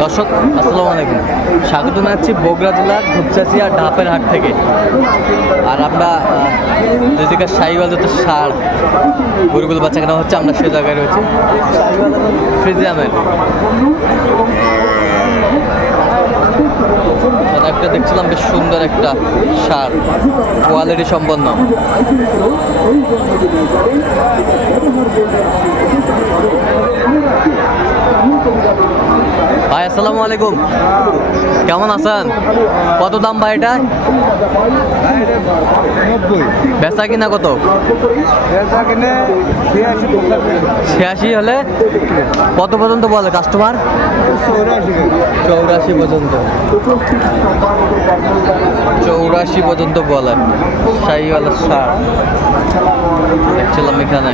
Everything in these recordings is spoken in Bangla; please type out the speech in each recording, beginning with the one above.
দর্শক, আসসালামু আলাইকুম। স্বাগত জানাচ্ছি বগুড়া জেলার ধূপচাচিয়া ঢাপের হাট থেকে। আর আমরা যেদিকে সাইওয়াল যত সার, গরুগুলো বাচ্চা কেনা হচ্ছে, আমরা সে জায়গায় রয়েছি। ফ্রিজিয়ামের একটা দেখছিলাম, বেশ সুন্দর একটা সার, কোয়ালিটি সম্পন্ন। ভাই, আসসালামু আলাইকুম। কেমন আছেন? কত দাম ভাই এটা? বেচা কিনা কত? ছিয়াশি হলে কত পর্যন্ত বলে কাস্টমার চৌরাশি চৌরাশি পর্যন্ত। চৌরাশি পর্যন্ত বলে। শাহিওয়ালা সার। দেখছিলাম এখানে।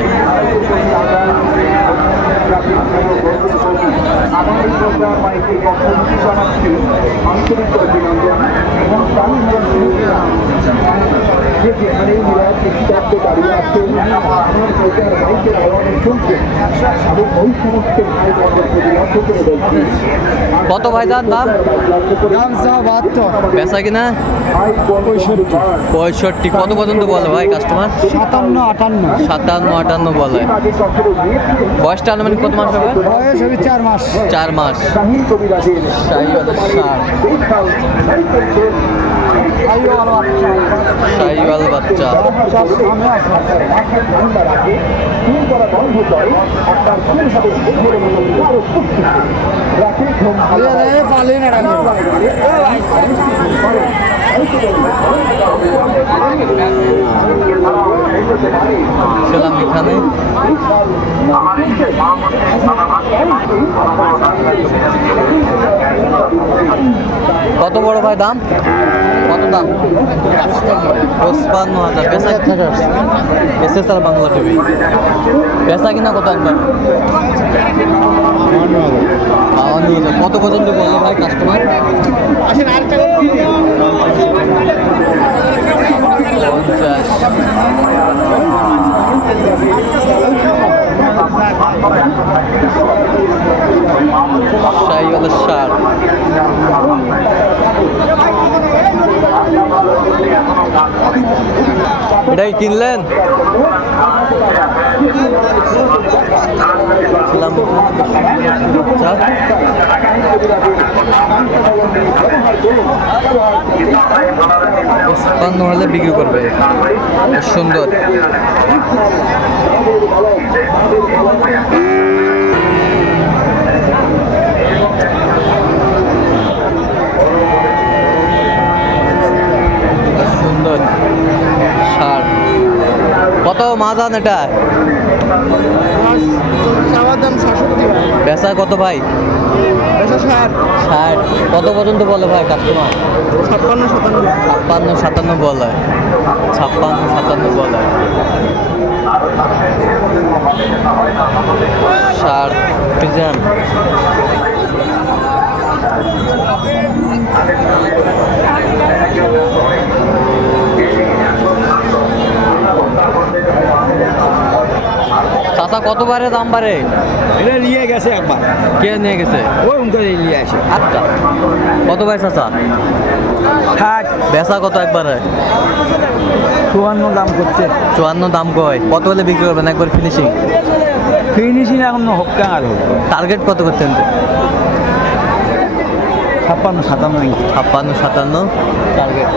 আমার এই প্রোগ্রাম মাইকে একটা জানাচ্ছি। আন্তরিক কত ভাই যান দাম? দাম চা বাহাত্তর। বেচা কিনা? পঁয়ষট্টি। পঁয়ষট্টি কত পর্যন্ত বলে ভাই কাস্টমার সাতান্ন আটান্ন। সাতান্ন আটান্ন বলে। বয়সটা আনুমানিক কত মাস হবে? বয়স হবে চার মাস। চার মাস। সার শাহিওয়াল বাচ্চা। পালি না ছিলাম এখানে। কত বড় ভাই দাম? কত দাম? পঁচপান্ন হাজার। পেশা এসে স্যার বাংলা টিভি। পেশা কিনা কত একবার? হাজার। কত পর্যন্ত বলল ভাই কাস্টমার পঞ্চাশ শাহিওয়ালা সার এটাই কিনলেন? ছিলাম আচ্ছা। হলে বিক্রি করবে। সুন্দর বেশ সুন্দর সার মাজান এটা? চাওয়ার দাম সাতষট্টি বেচা কত ভাই? একশো ষাট। ষাট। কত পর্যন্ত বলে ভাই কাস্টমার ছাপ্পান্ন সাতান্ন। ছাপ্পান্ন সাতান্ন বলে। ছাপ্পান্ন সাতান্ন বলে। ষাট পিজান চাচা কত বারে দাম বাড়ে? এটা নিয়ে গেছে একবার। কে নিয়ে গেছে? ওই উনকে নিয়ে আসে। আটটা কত ভাই চাচা? ষাট। বেচা কত একবারে? চুয়ান্ন দাম করছে। চুয়ান্ন দাম কয়। কত হলে বিক্রি করবেন একবার ফিনিশিং ফিনিশিং এখন হোক আর হোক? টার্গেট কত করতেন ছাপ্পান্ন সাতান্ন ছাপ্পান্ন সাতান্ন। টার্গেট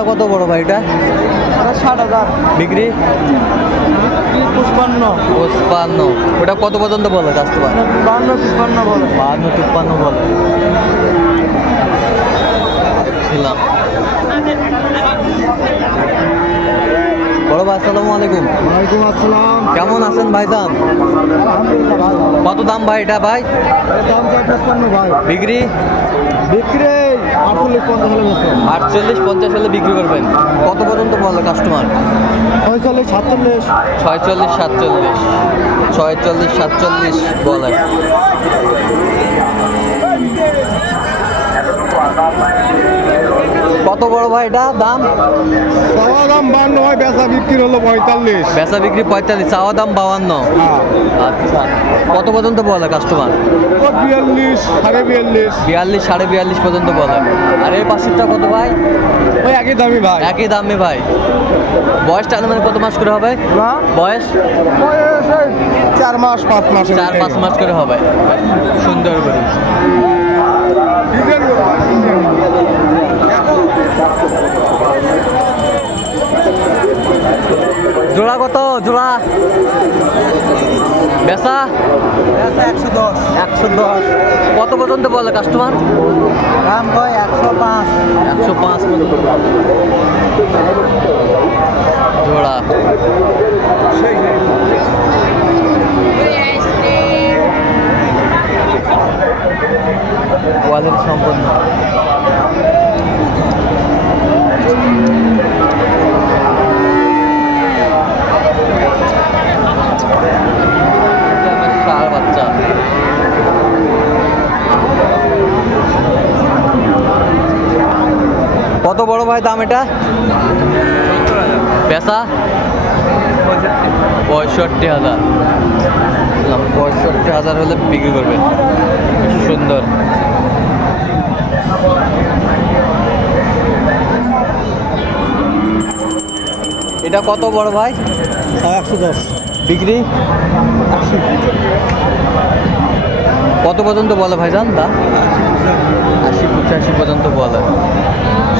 এটা কত বড় ভাই এটা? ষাট হাজার। বিক্রি? পুষ্পান্ন। পঁচপান্ন ওটা কত পর্যন্ত বলে কাস্টমার বান্ন তিপ্পান্ন বলে। বাহান্ন তিপ্পান্ন বলে। ছিলাম বড় ভাই আসসালামু আলাইকুম। ওয়ালাইকুম আসসালাম। কেমন আছেন ভাইজান? কত দাম ভাই এটা ভাই? দাম ভাই। বিক্রি? বিক্রি আটচল্লিশ পঞ্চাশ হলে বেচবেন আটচল্লিশ পঞ্চাশ হলে বিক্রি করবেন। কত পর্যন্ত বলে কাস্টমার পঁয়তাল্লিশ সাতচল্লিশ। ছয়চল্লিশ সাতচল্লিশ। ছয়চল্লিশ সাতচল্লিশ বলে। কত বড় ভাই এটা? দাম? চাওয়া দাম বান্ন হয় বেচা বিক্রি হলো পঁয়তাল্লিশ। বেচা বিক্রি পঁয়তাল্লিশ চাওয়া দাম বাউান্ন। হ্যাঁ। আচ্ছা। কত পর্যন্ত বলে কাস্টমার বিয়াল্লিশ সাড়ে বিয়াল্লিশ। বিয়াল্লিশ সাড়ে বিয়াল্লিশ পর্যন্ত বলে। আর এই পাশেরটা কত ভাই? ওই একই দামি ভাই। একই দামে ভাই। বয়সটা আনুমানিক কত মাস করে হবে? বয়স? বয়স চার মাস পাঁচ মাস চার পাঁচ মাস করে হবে। সুন্দর করো। জোড়া কত? জোড়া? বেচা? একশো দশ। একশো দশ। কত পর্যন্ত বলে কাস্টমার দাম কয়? একশো পাঁচ। একশো পাঁচ জোড়া কোয়ালিটি সম্পন্ন এটা আমার ষাঁড় বাচ্চা কত বড় ভাই দাম এটা? পেশা পঁয়ষট্টি হাজার। পঁয়ষট্টি হাজার হলে বিক্রি করবে। সুন্দর। এটা কত বড় ভাই? একশো দশ। বিক্রি? পর্যন্ত বলে ভাইজান দা? আশি পঁচাশি পর্যন্ত বলে।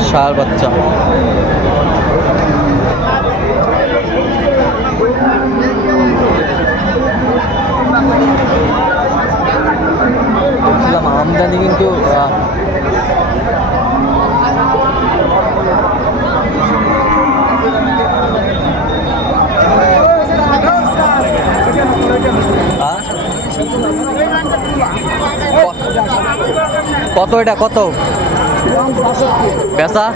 সার বাচ্চা। আমদানি কিন্তু কত এটা? কত? পেশা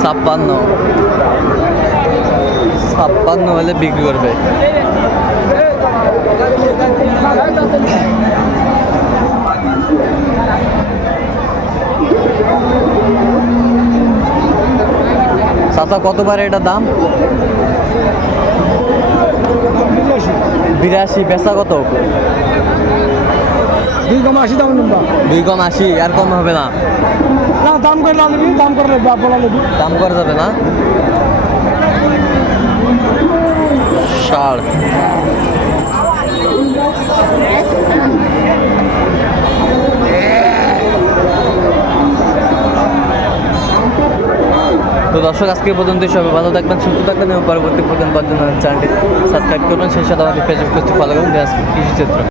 ছাপ্পান্ন। ছাপ্পান্ন হলে বিক্রি করবে। চাচা, কতবার এটা দাম? বিরাশি। বেচা কত? দুই কম আশি দাম নিবা। দুই কম আশি আর কম হবে না। না দাম করে না নিবি দাম করে নেবি বলা নেবি। দাম করা যাবে না। ষাড় তো দর্শক আজকে পর্যন্ত সবাই ভালো থাকবেন সুস্থ থাকবেন এবং পরবর্তী পর্যন্ত চ্যানেলটি সাবস্ক্রাইব করবেন। সেই সাথে আমাদের ফেসবুক পেজটি ফলো করুন কৃষি চিত্র